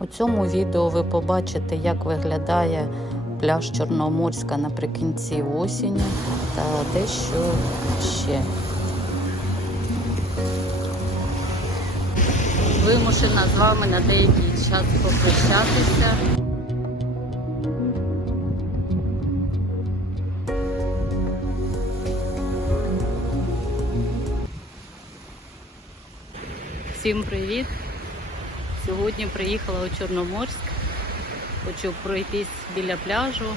У цьому відео ви побачите, як виглядає пляж Чорноморська наприкінці осені та дещо ще. Вимушена з вами на деякий час попрощатися. Всім привіт! Сьогодні приїхала у Чорноморськ. Хочу пройтись біля пляжу,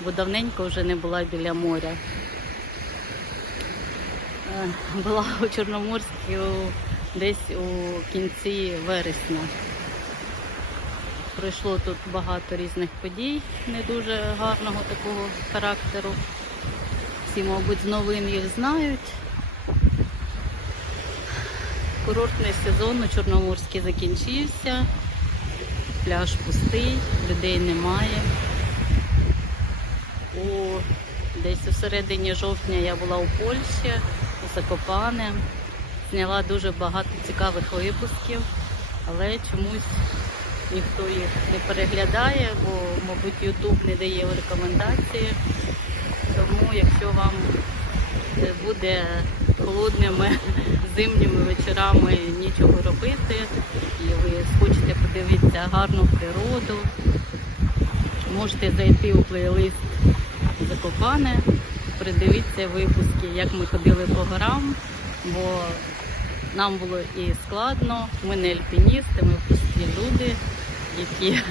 бо давненько вже не була біля моря. Е, Була у Чорноморську десь у кінці вересня. Пройшло тут багато різних подій, не дуже гарного такого характеру. Всі, мабуть, з новин їх знають. Курортний сезон у Чорноморській закінчився. Пляж пустий, людей немає. У, десь у середині жовтня я була у Польщі, у Закопане. Зняла дуже багато цікавих випусків, але чомусь ніхто їх не переглядає, бо, мабуть, YouTube не дає рекомендації. Тому, якщо вам буде холодними зимніми вечорами нічого робити, і ви схочете подивитися гарну природу, можете зайти у плейлист Закопане, придивіться випуски, як ми ходили по горам, бо нам було і складно, ми не альпіністи, ми прості люди, які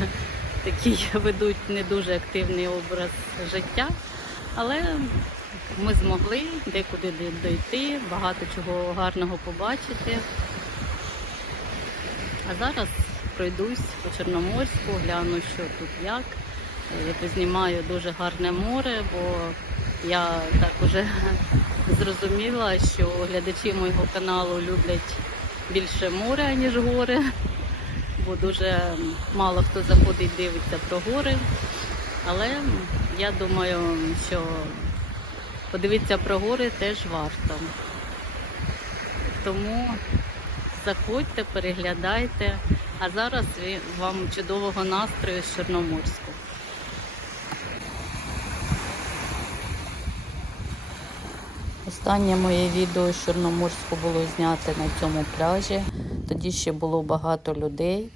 такий ведуть не дуже активний образ життя. Але ми змогли декуди дійти, багато чого гарного побачити. А зараз пройдусь по Чорноморську, гляну, що тут як. Е, Познімаю дуже гарне море, бо я так уже зрозуміла, що глядачі моєго каналу люблять більше море, ніж гори, бо дуже мало хто заходить, дивиться про гори. Але я думаю, що подивитися про гори теж варто. Тому заходьте, переглядайте. А зараз вам чудового настрою з Чорноморську. Останнє моє відео з Чорноморську було знято на цьому пляжі. Тоді ще було багато людей.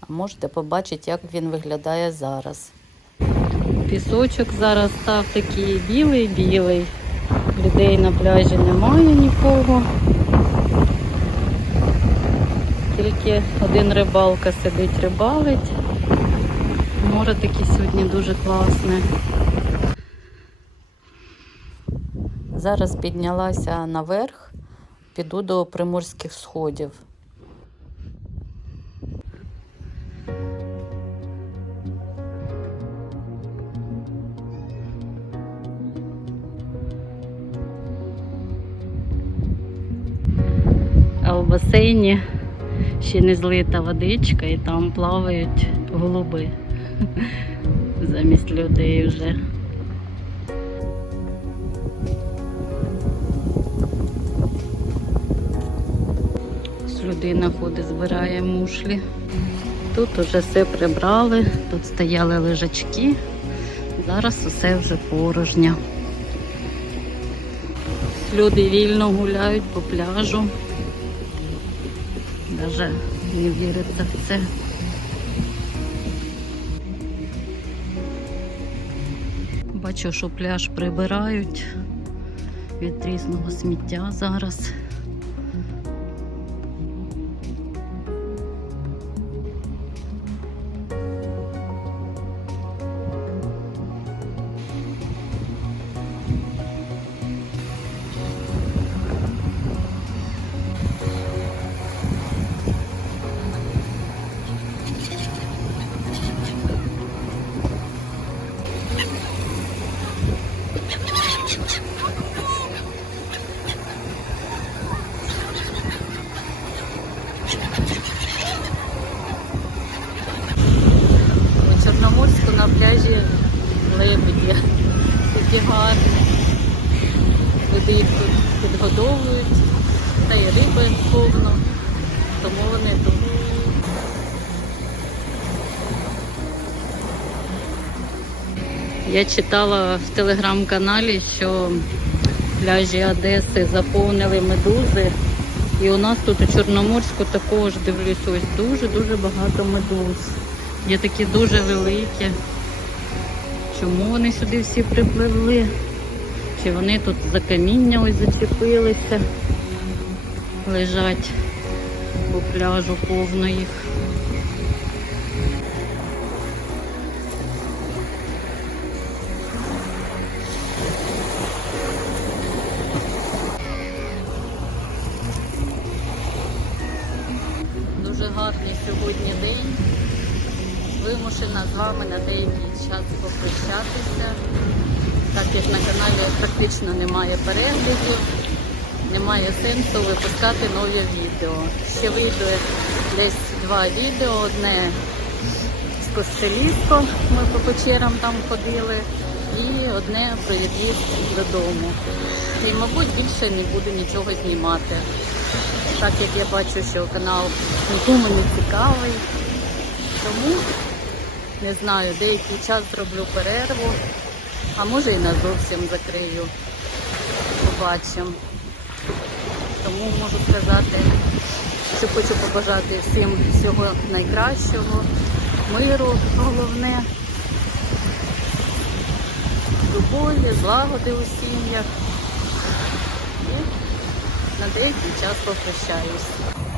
А можете побачити, як він виглядає зараз. Пісочок зараз став такий білий-білий. Людей на пляжі немає нікого. Тільки один рибалка сидить, рибалить. Море таке сьогодні дуже класне. Зараз піднялася наверх, піду до приморських сходів. Басейні ще не злита водичка і там плавають голуби замість людей вже. Людина ходить, збирає мушлі. Тут уже все прибрали, тут стояли лежачки. Зараз усе вже порожньо. Люди вільно гуляють по пляжу. Даже не віриться в це. Бачу, що пляж прибирають від різного сміття зараз. їх тут підгодовують, та й риби повно, тому вони тут. Я читала в телеграм-каналі, що пляжі Одеси заповнили медузи. І у нас тут у Чорноморську також дивлюсь, ось дуже-дуже багато медуз. Є такі дуже великі. Чому вони сюди всі припливли? Чи вони тут за каміння ось зачепилися? Лежать по пляжу повно їх. Дуже гарний сьогодні день. Вимушена з вами на деякий час попрощатися, так як на каналі практично немає переглядів, немає сенсу випускати нові відео. Ще вийде десь два відео, одне з Костелівко, ми по печерам там ходили, і одне про додому. І, мабуть, більше не буду нічого знімати так як я бачу, що канал нікому не цікавий. Тому не знаю, деякий час зроблю перерву, а може і не зовсім закрию. Побачимо. Тому можу сказати, що хочу побажати всім всього найкращого, миру, головне, любові, злагоди у сім'ях. І на деякий час попрощаюсь.